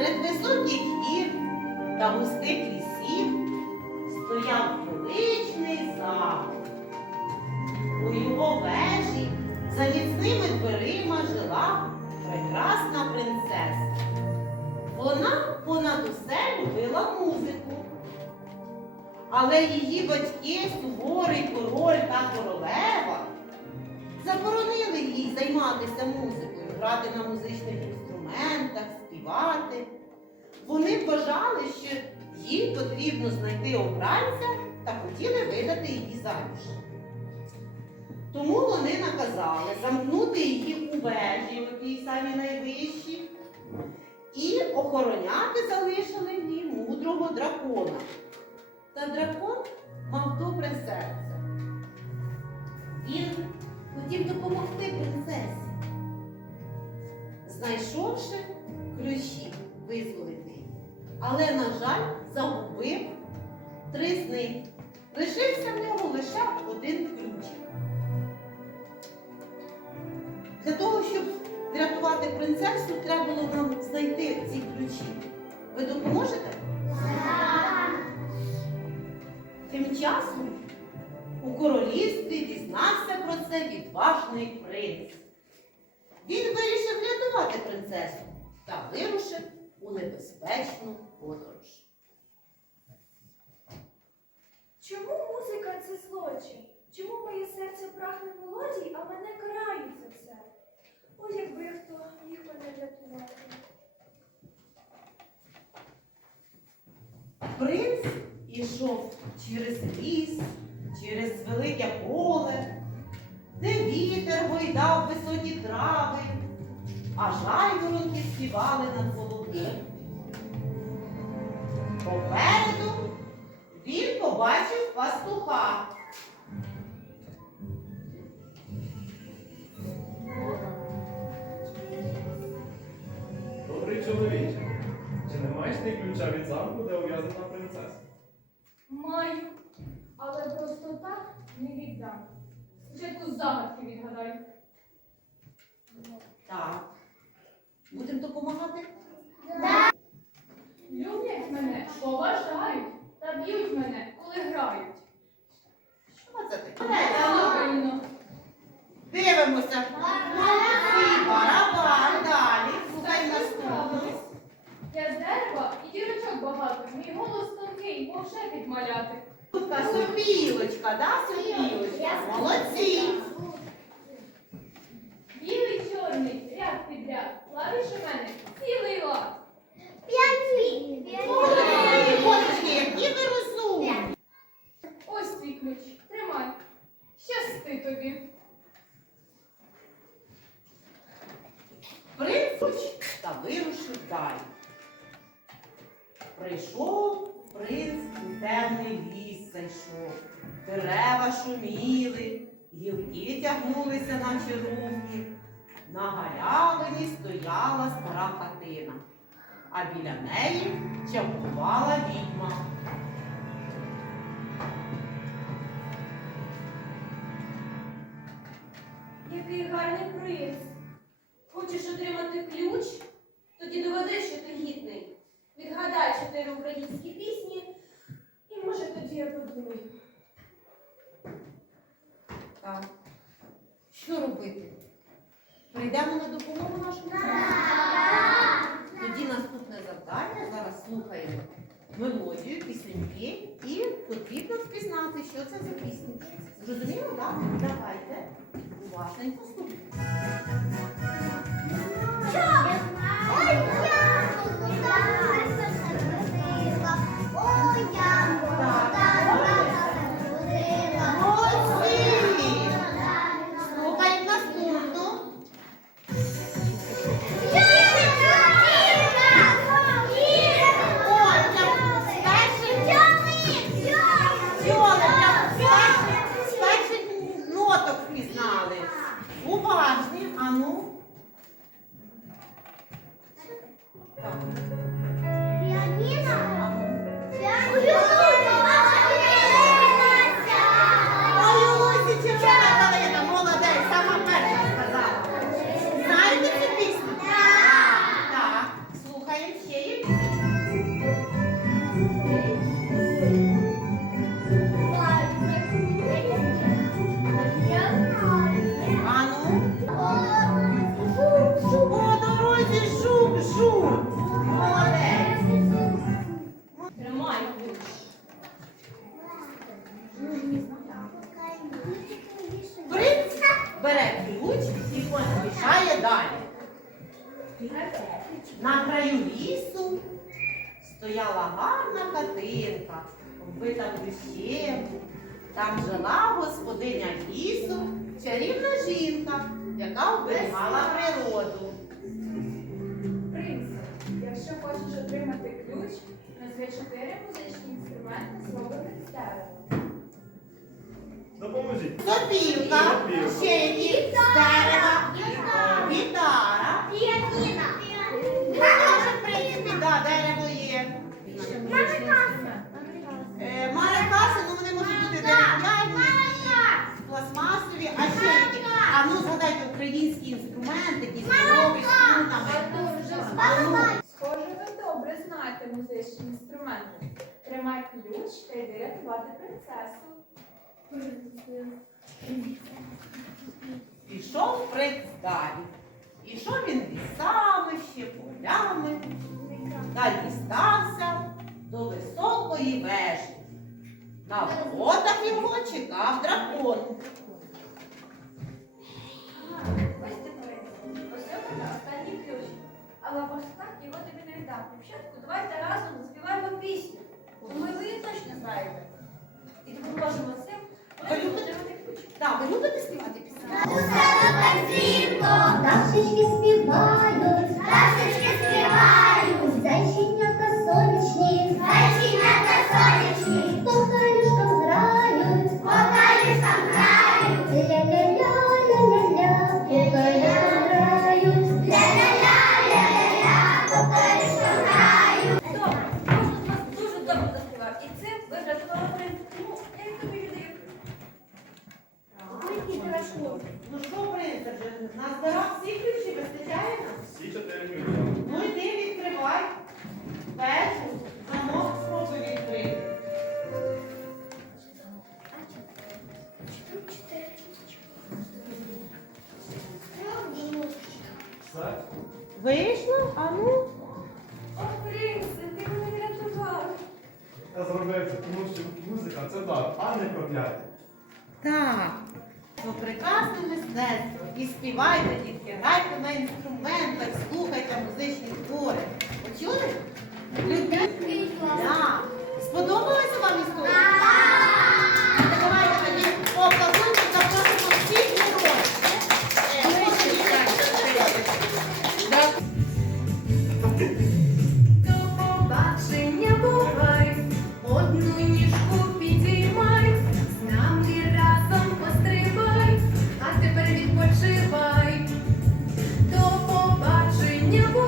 Серед високих гір та густих лісів стояв величний замок. У його вежі за міцними дверима жила прекрасна принцеса. Вона понад усе любила музику. Але її батьки, суворий король та королева, заборонили їй займатися музикою, грати на музичних інструментах, співати. Вони вважали, що їй потрібно знайти обранця та хотіли видати її заміж. Тому вони наказали замкнути її у вежі, в тій самій найвищій, і охороняти залишили її мудрого дракона. Та дракон мав добре серце. Він хотів допомогти принцесі. Знайшовши ключі, визволити. Але, на жаль, загубив три з них. Лишився в нього лише один ключик. Для того, щоб врятувати принцесу, треба було нам знайти ці ключі. Ви допоможете? Тим часом у королівстві дізнався про це відважний принц. Він вирішив врятувати принцесу та вирушив у небезпечну подорож. Чому музика це злочин? Чому моє серце прагне мелодій, а мене карають за це? О, якби хто міг мене врятувати. Принц ішов через ліс, через велике поле, де вітер гойдав високі трави, а жайворонки співали над володим. Попереду він побачив пастуха. Добрий чоловіче, чи не маєш ти ключа від замку, де ув'язана принцеса? Маю, але просто так не віддам. Спочатку загадки відгадай. Так. Будемо допомагати? Люблять мене, поважають та б'ють мене, коли грають. Що це таке? Правильно. Дивимося. Молодці, барабан, далі. Слухай наступну. Я з дерева і дірочок багато. Мій голос тонкий, мов шепіт маляти. Та Софіївочка, да, Софіївочка? Молодці. Ключ. Тримай. Щасти тобі. Принц та вирушив далі. Прийшов принц у темний ліс зайшов. Дерева шуміли, гілки тягнулися, наче руки. На галявині стояла стара хатина, а біля неї чаклувала відьма. Який гарний принц. Хочеш отримати ключ? Тоді доведи, що ти гідний. Відгадай чотири українські пісні, і може тоді я подумаю. Так. Що робити? Прийдемо на допомогу нашому? Тоді наступне завдання. Зараз слухаємо мелодію, пісеньки і потрібно впізнати, що це за пісні. Зрозуміло, так? Давайте. Уважненько слухайте. Молодці! Лісу стояла гарна хатинка, вбита плющем. Там жила господиня лісу, чарівна жінка, яка оберігала природу. Принце, якщо хочеш отримати ключ, назви чотири музичні інструменти, з дерева. Допоможіть. Сопілка, Сопілка. щеки, з дерева, гітара. Може, в принципі, да, дерево є. Е, Маракаси, ну вони можуть бути дерев'яні, пластмасові, а ще які. А ну згадайте українські інструменти, які здорові, струнами. А ну, Схоже, ви добре знаєте музичні інструменти. Тримай ключ та йди рятувати принцесу. Пішов принц далі. Ішов він лісами, ще полями, та дістався до високої вежі. На воротах його чекав дракон. Його тобі не віддам. Спочатку давайте разом заспіваємо пісню. Думаю, ви її точно знаєте. І допоможемо цим, Ви будете любите? ключ. Так, ви любите співати пісню? Пташечки співають, Вийшло? А ну. О, принце, ти мене рятував. Я зробив це, тому що музика це дар, а не прокляття. Так. то прекрасне мистецтво. І співайте, дітки, грайте на інструментах, слухайте музичні твори. Почули? Любіть. Так. Сподобалося вам історія? 있냐고